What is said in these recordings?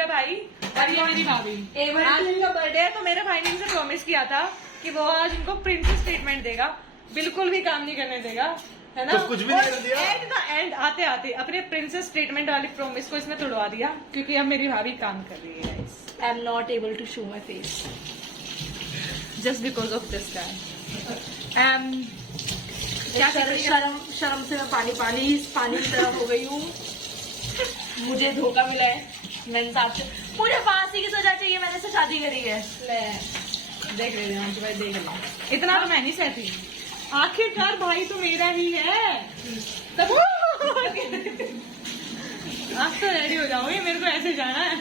मेरा भाई और ये मेरी भाभी। आज इनका बर्थडे है तो मेरे भाई ने इनसे प्रॉमिस किया था कि वो आज इनको प्रिंसेस ट्रीटमेंट देगा, बिल्कुल भी काम नहीं करने देगा, है ना? तो कुछ भी नहीं कर दिया। एट द एंड आते आते अपने प्रिंसेस ट्रीटमेंट वाली प्रॉमिस को इसमें तोड़वा दिया, क्योंकि अब मेरी भाभी काम कर रही है। I am not able to show my face just because of this guy. शर्म से मैं पानी की तरह हो गई हूँ। मुझे धोखा मिला है, मैंने साथ मुझे फांसी की सजा चाहिए, मैंने से शादी करी है। देख रहे हैं भाई, देख लो, इतना तो मैं नहीं सहती। आखिरकार भाई तो मेरा ही है। तब आज तो रेडी हो जाओगे, मेरे को ऐसे जाना है।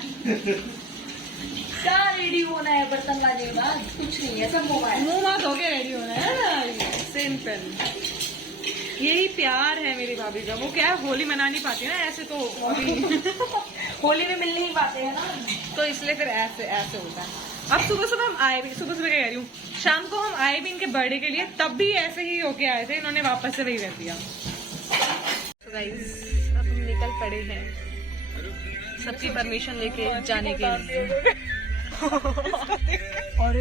क्या रेडी होना है? बर्तन लाने के बाद कुछ नहीं है, सब मोबाइल मुंह हाथ धोके रेडी होना है। सिंपल, यही प्यार है मेरी भाभी का। वो क्या है, होली मना नहीं पाती ना ऐसे, तो अभी होली में मिल नहीं पाते हैं ना, तो इसलिए फिर ऐसे ऐसे होता है। अब सुबह सुबह हम आए भी, सुबह सुबह कह रही हूँ, शाम को हम आए भी इनके बर्थडे के लिए, तब भी ऐसे ही होके आए थे, इन्होंने वापस से वही कर दिया। तो गाइस अब हम निकल पड़े हैं सबकी परमिशन लेके जाने के लिए। और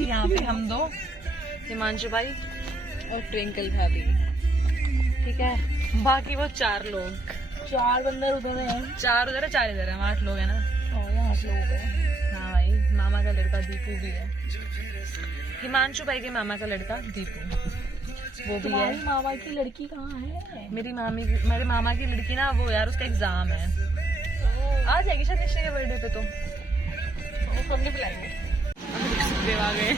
यहाँ पे हम दो, हिमांशु भाई और ट्विंकल भाभी, ठीक है। बाकी वो 4 लोग, 4 बंदर उधर है, 4 उधर है 4 इधर है, हम 8 लोग हैं ना। और यहाँ 8 लोग हैं। हाँ भाई, मामा का लड़का दीपू भी है, हिमांशु भाई के मामा का लड़का दीपू, वो भी है। मामा की लड़की कहाँ है? मेरे मामा की लड़की ना, वो यार उसका एग्जाम है, आ जाएगी शायद निश्चय के बर्थडे पे, तो फोन नहीं बुलाएंगे। सुखदेव आ गए,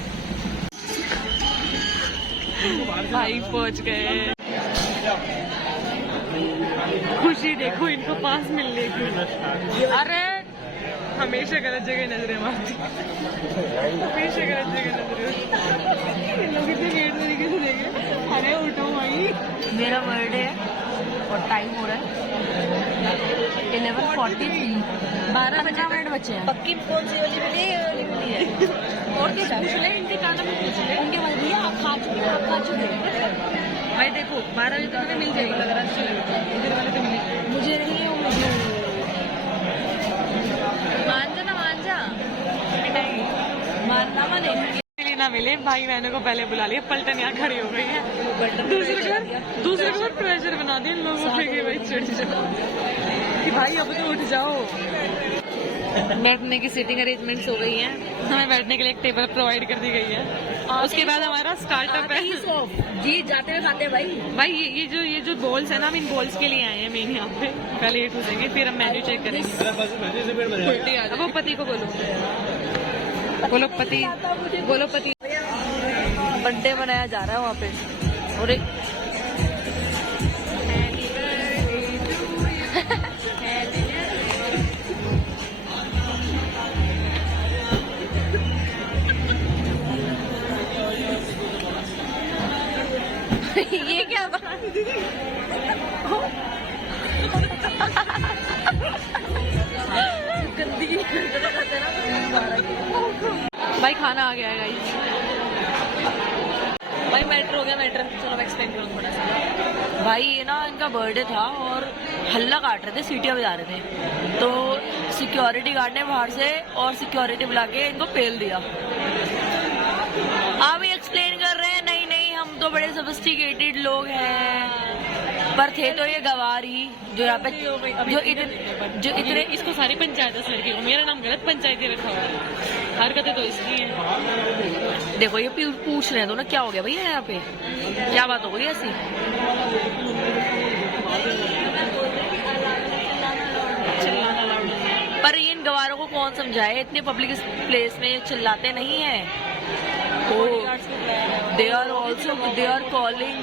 भाई पहुंच गए। खुशी देखो इनको पास मिलने की। अरे हमेशा गलत जगह नजरें मारती, हमेशा गलत जगह नजरें। इन लोग इतने वेट तरीके से देखे। अरे उठो भाई, मेरा बर्थडे है और टाइम हो रहा है 11:43, 12 बचे हैं। पक्की कौन सी वाली मिली है? वाली मिली है। और कुछ पूछ ले, इनके कानों में पूछ ले। उनके बाद भैया आप खा चुके भाई देखो 12 बजे तक मिल जाएगी, लग रहा है इधर वाले तो मिलेगी। मुझे नहीं है, मुझे मान जा, मानना माने ना मिले। भाई बहनों को पहले बुला लिया, पलटन यहाँ खड़ी हो गई है। दूसरे घर प्रेशर बना दिया इन लोगों पे कि भाई चिढ़ जाओ कि भाई अब तो उठ जाओ। बैठने की सीटिंग अरेंजमेंट्स हो गई हैं, हमें बैठने के लिए एक टेबल प्रोवाइड कर दी गई है। उसके बाद हमारा स्टार्टअप है जी, जाते हुए खाते हैं भाई। ये जो बॉल्स है ना, हम इन बॉल्स के लिए आए हैं मेन यहाँ पे। पहले ये ठूसेंगे, फिर हम मेन्यू चेक करेंगे। अब वो पति को बोलो पति। बर्थडे मनाया जा रहा है वहाँ पे, और ये क्या बना दीदी? गंदी भाई, खाना आ गया है गाइस। भाई मैटर हो गया, मैटर चलो मैं एक्सप्लेन करूँगा थोड़ा सा। भाई ये ना इनका बर्थडे था और हल्ला काट रहे थे, सीटियाँ बजा रहे थे, तो सिक्योरिटी गार्ड ने बाहर से और सिक्योरिटी बुला के इनको पेल दिया। आप ये एक्सप्लेन कर रहे हैं, नहीं हम तो बड़े सोफिस्टिकेटेड लोग हैं, पर थे तो ये गवारी जो यहाँ पे जो इतने इसको सारी पंचायत है लड़की को, मेरा नाम गलत पंचायती रखा हुआ है, हरकतें तो इसकी हैं। देखो ये पूछ रहे हैं तो ना, क्या हो गया भैया यहाँ पे, क्या बात हो गई ऐसी? पर इन गवारों को कौन समझाए, इतने पब्लिक प्लेस में चिल्लाते नहीं है। They are calling,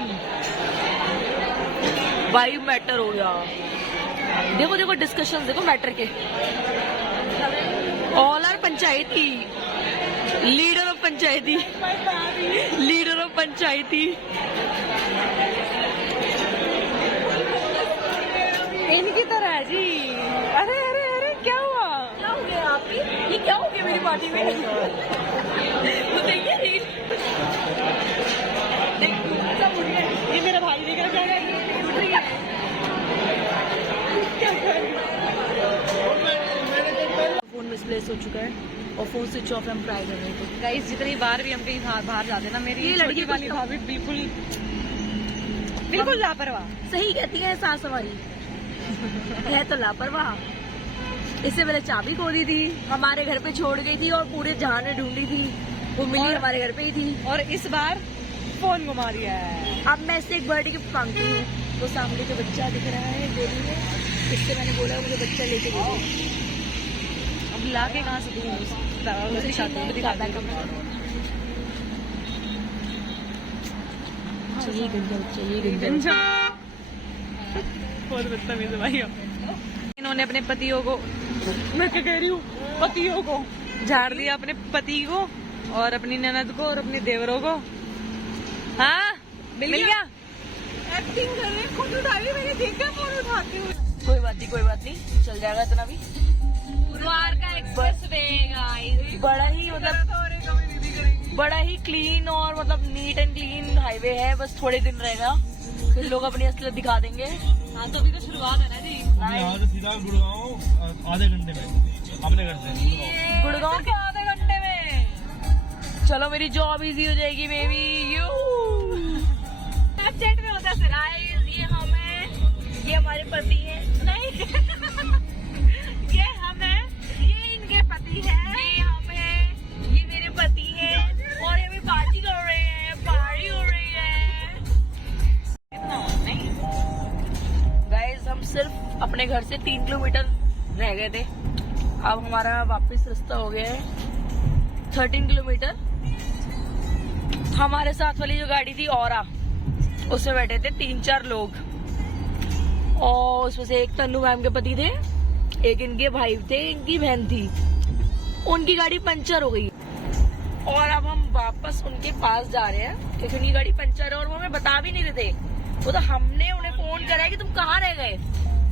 vibe matter हो गया। देखो डिस्कशन देखो मैटर के। ऑल आर पंचायती, लीडर ऑफ पंचायती। इनकी तरह है जी। अरे क्या हुआ आपकी? ये क्या हो गया मेरी पार्टी में? ये मेरा भाई देख रहा है, क्या डिस्प्लेस हो चुका है और फोन स्विच ऑफ हम ट्राई कर रहे थे। गाइस जितनी बार भी हम कहीं बाहर जाते हैं ना, मेरी ये लड़की छोटी वाली भाभी बिल्कुल लापरवाह। सही कहती है सास हमारी है तो लापरवाह। इससे पहले चाबी खो दी थी, हमारे घर पे छोड़ गई थी और पूरे जहां ने ढूंढी थी, वो मिली हमारे घर पे ही थी। और इस बार फोन घुमा दिया है। अब मैं इससे एक बर्थडे गिफ्ट मांगती हूँ। तो सामने का बच्चा दिख रहा है बेबी में, इससे मैंने बोला मुझे बच्चा लेके दे दो। अब लाके कहाँ से दूँ ये गंदा बच्चा, ये गंदा बहुत बदतमीज है भाई। इन्होंने अपने पतियों को, मैं क्या कह रही हूँ, पतियों को झाड़ दिया, अपने पति को और अपनी ननद को और अपने देवरों को। हाँ मिल गया। एक्टिंग कर रहे, खुद उठा रही, मैंने देखा फोन उठाते हुए। कोई बात नहीं, चल जाएगा इतना भी। द्वारका एक्सप्रेस वे गाइस, बड़ा ही मतलब बड़ा ही क्लीन और मतलब नीट एंड क्लीन हाईवे है। बस थोड़े दिन रहेगा फिर लोग अपनी असलियत दिखा देंगे। हाँ तो अभी तो शुरुआत है ना जी। यहाँ से सीधा गुड़गांव आधे घंटे में अपने घर से। गुड़गांव के आधे घंटे में। चलो मेरी जॉब इजी हो जाएगी बेबी। स्नैपचैट में होता है गाइस, ये हम हैं, ये हमारे पति हैं। नहीं ये हम है, ये इनके पति है, ये हम हैं, ये मेरे पति हैं और ये भी पार्टी कर रहे हैं, पार्टी हो रही है। गाइस हम सिर्फ अपने घर से 3 किलोमीटर रह गए थे, अब हमारा वापस रास्ता हो गया है 13 किलोमीटर। हमारे साथ वाली जो गाड़ी थी औरा, उसमें बैठे थे 3-4 लोग और उसमें से एक तन्नू मैम के पति थे, एक इनके भाई थे, इनकी बहन थी। उनकी गाड़ी पंचर हो गई और अब हम वापस उनके पास जा रहे हैं क्योंकि उनकी गाड़ी पंचर है और वो हमें बता भी नहीं रहे थे। वो तो हमने उन्हें फोन करा कि तुम कहाँ रह गए,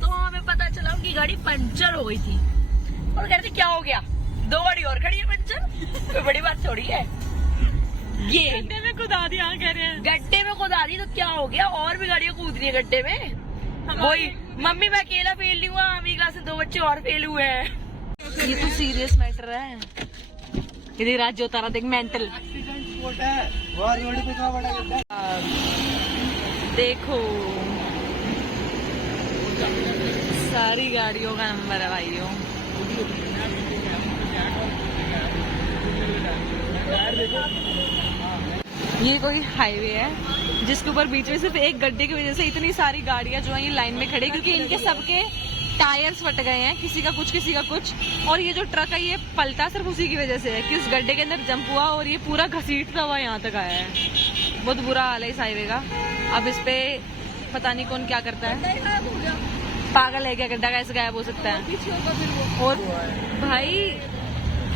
तो हमें पता चला उनकी गाड़ी पंचर हो गई थी और कह रहे थे क्या हो गया, 2 गाड़ी और खड़ी है पंचर, कोई बड़ी बात थोड़ी है। ये गड्ढे में कुदा दिया कह रहे हैं। गड्ढे में कुदा दी तो क्या हो गया, और भी गाड़ियां कूद रही है गड्ढे में। वही मम्मी मैं अकेला फेल नहीं हुआ, अभी क्लास में 2 बच्चे और फेल हुए हैं। ये तो सीरियस मैटर है। इधर राज्य उतारा देख मेंटल। देखो सारी गाड़ियों का नंबर है भाइयों। ये कोई हाईवे है जिसके ऊपर बीच में सिर्फ एक गड्ढे की वजह से इतनी सारी गाड़ियां जो है ये लाइन में खड़ी, क्योंकि इनके सबके टायर्स फट गए हैं, किसी का कुछ। और ये जो ट्रक है ये पलटा सिर्फ उसी की वजह से है कि उस गड्ढे के अंदर जंप हुआ और ये पूरा घसीटता हुआ यहाँ तक आया है। बहुत बुरा हाल है इस हाईवे का। अब इस पे पता नहीं कौन क्या करता है, पागल है क्या, गड्ढा कैसे गायब हो सकता है। और भाई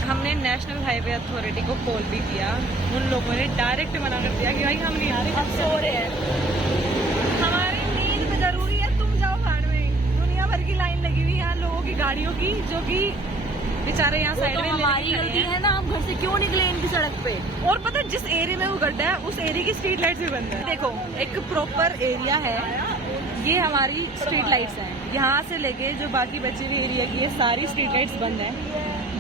हमने नेशनल हाईवे अथॉरिटी को कॉल भी किया, उन लोगों ने डायरेक्ट मना कर दिया कि भाई हम नहीं आ रहे, अब सो रहे हैं, हमारी नींद जरूरी है, तुम जाओ भाड़ में। दुनिया भर की लाइन लगी हुई है यहाँ लोगों की गाड़ियों की, जो कि बेचारे यहाँ साइड में हमारी गलती है ना, हम घर से क्यों निकले इनकी सड़क पे। और पता है जिस एरिया में वो गड्ढा है उस एरिया की स्ट्रीट लाइट्स भी बंद है। देखो एक प्रॉपर एरिया है, ये हमारी स्ट्रीट लाइट्स हैं, यहाँ से लेके जो बाकी बची हुई एरिया की है सारी स्ट्रीट लाइट्स बंद है।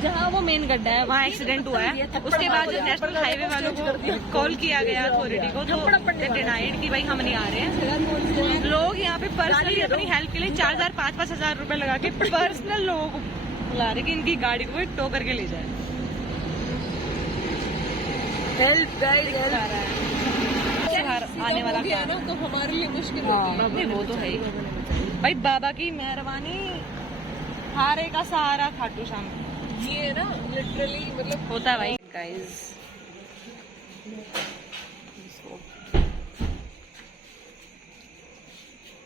जहाँ वो मेन गड्ढा है वहाँ एक्सीडेंट हुआ है। उसके बाद जो नेशनल हाईवे वालों को कॉल किया गया अथॉरिटी को, तो डिनाइड कि भाई हम नहीं आ रहे हैं। लोग यहाँ पे पर्सनली अपनी हेल्प के लिए 4,000 5,000 रुपए लगा के पर्सनल लोगों को बुला रहे कि इनकी गाड़ी को टो करके ले जाए। हेल्प गाइस, आने वाला है ना, तो हमारे लिए मुश्किल होती है। वो तो है ही भाई, बाबा की मेहरबानी, हारे का सहारा खाटू श्याम। ये ना लिटरली मतलब होता है भाई गाइस।